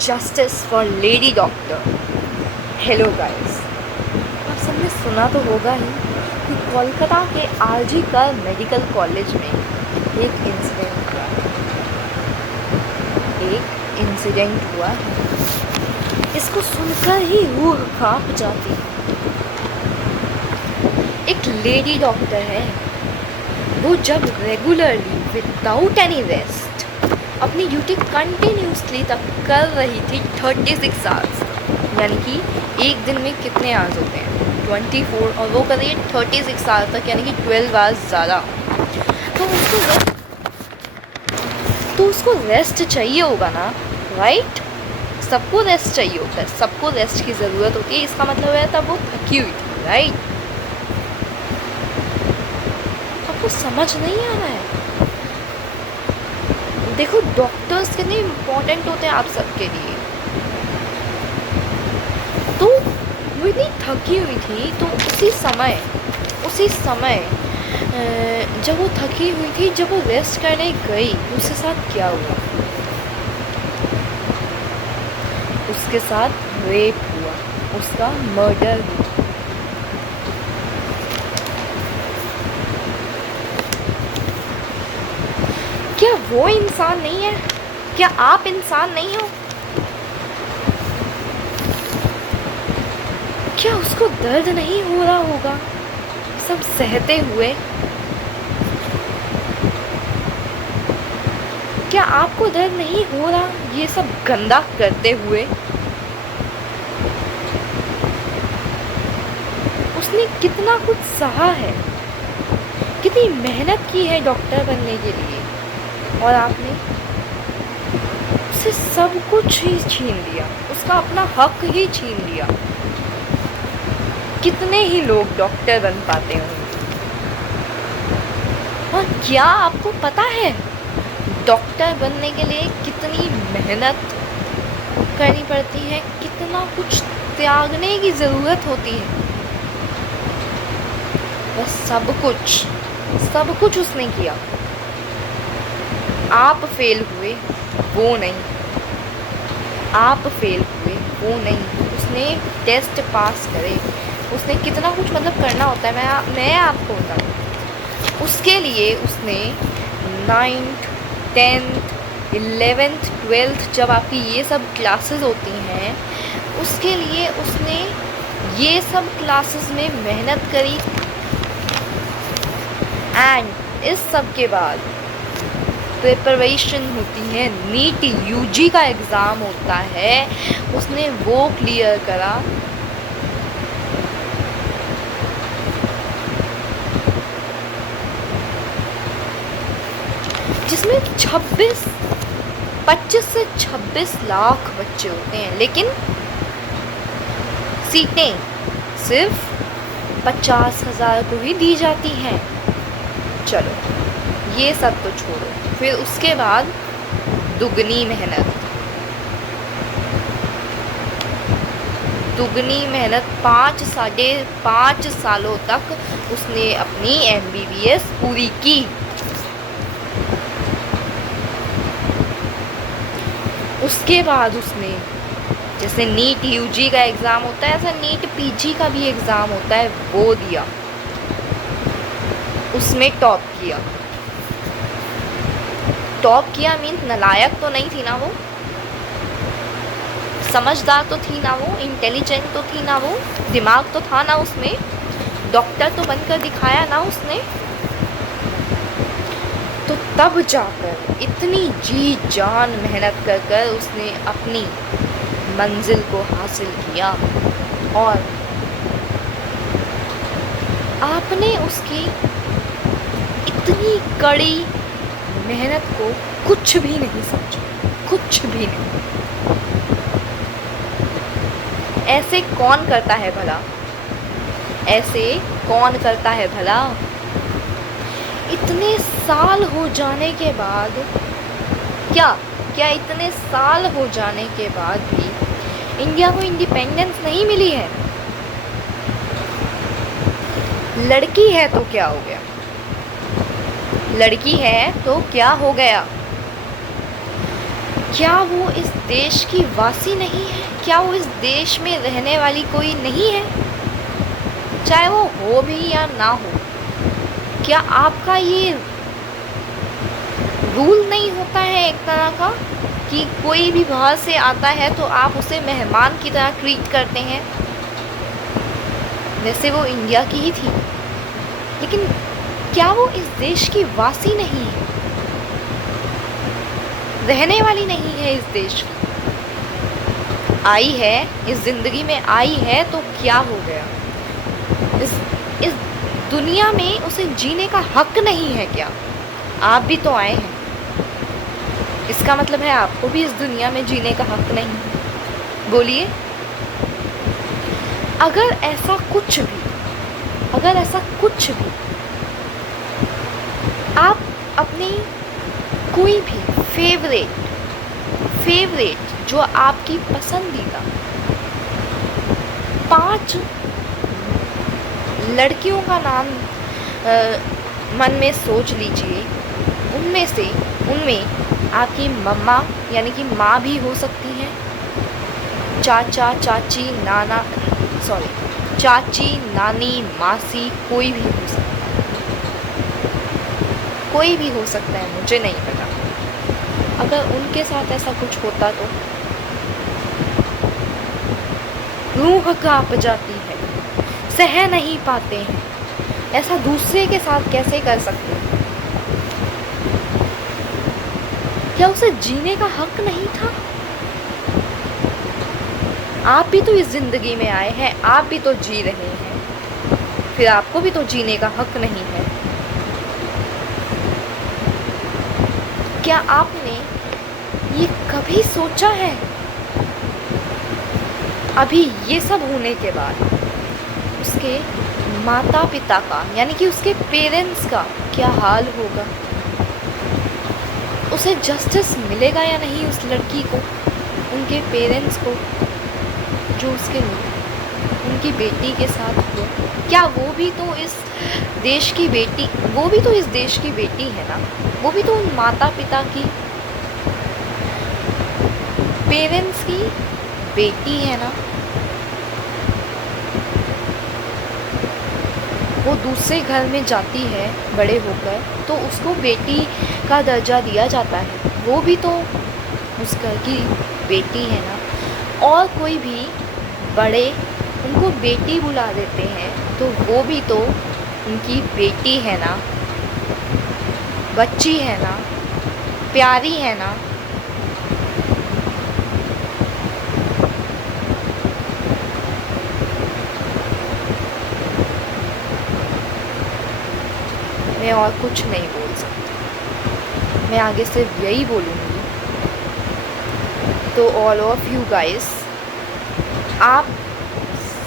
Justice for lady doctor. Hello guys, आप सबने सुना तो होगा ही कि कोलकाता के आरजी कर मेडिकल कॉलेज में एक इंसिडेंट हुआ है। इसको सुनकर ही रूह कांप जाती है। एक लेडी डॉक्टर है, वो जब रेगुलरली विदाउट एनी रेस्ट अपनी ड्यूटी कंटिन्यूसली तक कर रही थी 36 आवर्स, यानी कि एक दिन में कितने आवर्स होते हैं 24, और वो कर रही है 36 आवर्स तक, यानी कि 12 आवर्स ज़्यादा। तो उसको रेस्ट चाहिए होगा ना, राइट? सबको रेस्ट चाहिए होता है, सबको रेस्ट की ज़रूरत होती है। इसका मतलब है तब वो थकी हुई थी, राइट? आपको समझ नहीं आ रहा है? देखो, डॉक्टर्स कितने इम्पोर्टेंट होते हैं आप सबके लिए। तो वो इतनी थकी हुई थी, तो उसी समय जब वो थकी हुई थी, जब वो रेस्ट करने गई, उसके साथ क्या हुआ? उसके साथ रेप हुआ, उसका मर्डर हुआ। क्या वो इंसान नहीं है? क्या आप इंसान नहीं हो? क्या उसको दर्द नहीं हो रहा होगा सब सहते हुए? क्या आपको दर्द नहीं हो रहा ये सब गंदा करते हुए? उसने कितना कुछ सहा है, कितनी मेहनत की है डॉक्टर बनने के लिए, और आपने उसे सब कुछ ही छीन लिया, उसका अपना हक ही छीन लिया। कितने ही लोग डॉक्टर बन पाते होंगे। और क्या आपको पता है डॉक्टर बनने के लिए कितनी मेहनत करनी पड़ती है, कितना कुछ त्यागने की ज़रूरत होती है? बस सब कुछ उसने किया। आप फेल हुए, वो नहीं। आप फेल हुए, वो नहीं। उसने टेस्ट पास करे, उसने कितना कुछ मतलब करना होता है, मैं आपको बताऊँ। उसके लिए उसने 9th 10th 11th 12th जब आपकी ये सब क्लासेस होती हैं, उसके लिए उसने ये सब क्लासेस में मेहनत करी। एंड इस सब के बाद प्रिपरेशन होती है, नीट यूजी का एग्ज़ाम होता है, उसने वो क्लियर करा। जिसमें 25 से 26 लाख बच्चे होते हैं, लेकिन सीटें सिर्फ 50,000 को ही दी जाती हैं। चलो ये सब तो छोड़ो, फिर उसके बाद दुगनी मेहनत 5 सालों तक उसने अपनी MBBS पूरी की। उसके बाद उसने, जैसे नीट यूजी का एग्ज़ाम होता है, ऐसा नीट पीजी का भी एग्ज़ाम होता है, वो दिया। उसमें टॉप किया मीन्स नालायक तो नहीं थी ना वो, समझदार तो थी ना वो, इंटेलिजेंट तो थी ना वो, दिमाग तो था ना उसमें, डॉक्टर तो बनकर दिखाया ना उसने। तो तब जाकर इतनी जी जान मेहनत कर उसने अपनी मंजिल को हासिल किया, और आपने उसकी इतनी कड़ी मेहनत को कुछ भी नहीं समझा, कुछ भी नहीं। ऐसे कौन करता है भला? इतने साल हो जाने के बाद, क्या इतने साल हो जाने के बाद भी इंडिया को इंडिपेंडेंस नहीं मिली है? लड़की है तो क्या हो गया? क्या वो इस देश की वासी नहीं है? क्या वो इस देश में रहने वाली कोई नहीं है? चाहे वो हो भी या ना हो, क्या आपका ये रूल नहीं होता है एक तरह का कि कोई भी बाहर से आता है तो आप उसे मेहमान की तरह ट्रीट करते हैं? वैसे वो इंडिया की ही थी, लेकिन क्या वो इस देश की वासी नहीं है, रहने वाली नहीं है इस देश की? आई है, इस ज़िंदगी में आई है तो क्या हो गया? इस दुनिया में उसे जीने का हक नहीं है क्या? आप भी तो आए हैं, इसका मतलब है आपको भी इस दुनिया में जीने का हक नहीं है। बोलिए, अगर ऐसा कुछ भी आप अपनी कोई भी फेवरेट जो आपकी पसंदीदा 5 लड़कियों का नाम मन में सोच लीजिए। उनमें आपकी मम्मा यानी कि माँ भी हो सकती हैं, चाची, नानी, मासी, कोई भी हो सकता है, मुझे नहीं पता। अगर उनके साथ ऐसा कुछ होता तो रूह कांप जाती है, सह नहीं पाते हैं। ऐसा दूसरे के साथ कैसे कर सकते हैं? क्या उसे जीने का हक नहीं था? आप भी तो इस ज़िंदगी में आए हैं, आप भी तो जी रहे हैं, फिर आपको भी तो जीने का हक नहीं है? क्या आपने ये कभी सोचा है? अभी ये सब होने के बाद उसके माता पिता का यानी कि उसके पेरेंट्स का क्या हाल होगा? उसे जस्टिस मिलेगा या नहीं उस लड़की को, उनके पेरेंट्स को, जो उनकी बेटी के साथ हुआ? क्या वो भी तो इस देश की बेटी है ना? वो भी तो उन माता पिता की, पेरेंट्स की बेटी है ना? वो दूसरे घर में जाती है बड़े होकर तो उसको बेटी का दर्जा दिया जाता है, वो भी तो उस घर की बेटी है ना? और कोई भी बड़े उनको बेटी बुला देते हैं तो वो भी तो उनकी बेटी है ना, बच्ची है ना, प्यारी है ना? मैं और कुछ नहीं बोल सकती, मैं आगे सिर्फ यही बोलूँगी। तो ऑल ऑफ यू गाइस, आप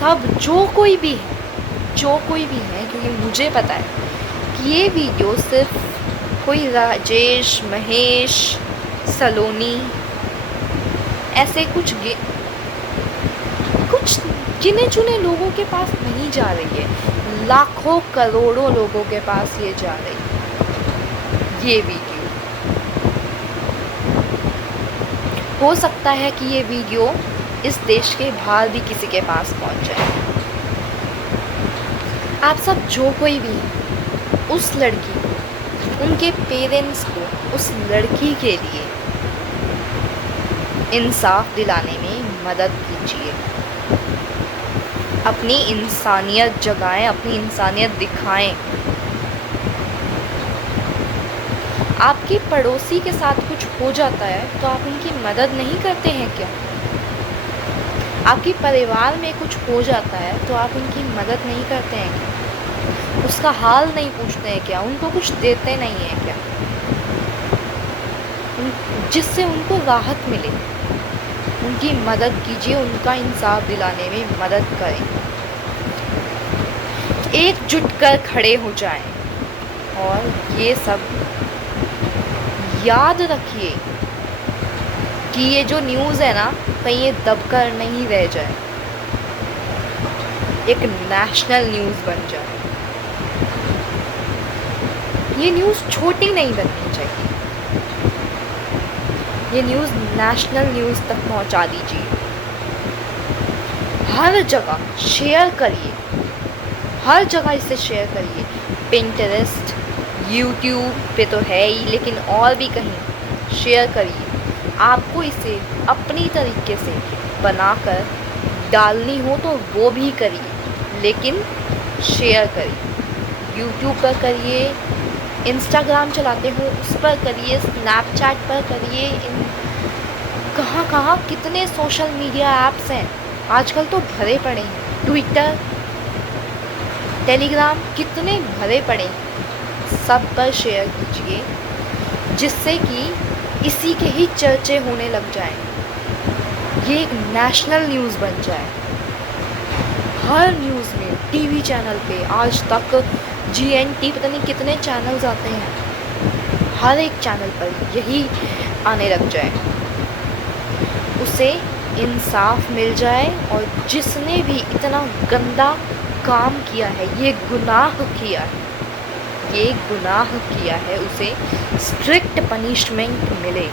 सब जो कोई भी है, क्योंकि मुझे पता है कि ये वीडियो सिर्फ कोई राजेश, महेश, सलोनी ऐसे कुछ गिने चुने लोगों के पास नहीं जा रही है, लाखों करोड़ों लोगों के पास ये जा रही है। ये वीडियो हो सकता है कि ये वीडियो इस देश के बाहर भी किसी के पास पहुंच जाए। आप सब जो कोई भी है, उस लड़की को, उनके पेरेंट्स को, उस लड़की के लिए इंसाफ दिलाने में मदद कीजिए। अपनी इंसानियत जगाएं, अपनी इंसानियत दिखाएं। आपके पड़ोसी के साथ कुछ हो जाता है तो आप उनकी मदद नहीं करते हैं क्या? आपके परिवार में कुछ हो जाता है तो आप उनकी मदद नहीं करते हैं क्या? उसका हाल नहीं पूछते हैं क्या? उनको कुछ देते नहीं हैं क्या, जिससे उनको राहत मिले? उनकी मदद कीजिए, उनका इंसाफ दिलाने में मदद करें। एकजुट कर खड़े हो जाएं। और ये सब याद रखिए कि ये जो न्यूज़ है ना, कहीं ये दबकर नहीं रह जाए, एक नेशनल न्यूज़ बन जाए। ये न्यूज़ छोटी नहीं बननी चाहिए। ये न्यूज़ नेशनल न्यूज़ तक पहुंचा दीजिए। हर जगह शेयर करिए, हर जगह इसे शेयर करिए। पिंटरेस्ट, यूट्यूब पे तो है ही, लेकिन और भी कहीं शेयर करिए। आपको इसे अपनी तरीके से बनाकर डालनी हो तो वो भी करिए, लेकिन शेयर करिए। यूट्यूब पर करिए, इंस्टाग्राम चलाते हो उस पर करिए, स्नैपचैट पर करिए, कहाँ कहाँ कितने सोशल मीडिया ऐप्स हैं आजकल तो भरे पड़े हैं। ट्विटर, टेलीग्राम कितने भरे पड़े हैं, सब पर शेयर कीजिए, जिससे कि इसी के ही चर्चे होने लग जाएं, ये एक नेशनल न्यूज़ बन जाए। हर न्यूज़ में, टीवी चैनल पे आज तक GNT पता नहीं कितने चैनल्स आते हैं, हर एक चैनल पर यही आने लग जाए, उसे इंसाफ मिल जाए। और जिसने भी इतना गंदा काम किया है, ये गुनाह किया है, ये गुनाह किया है, उसे स्ट्रिक्ट पनिशमेंट मिले।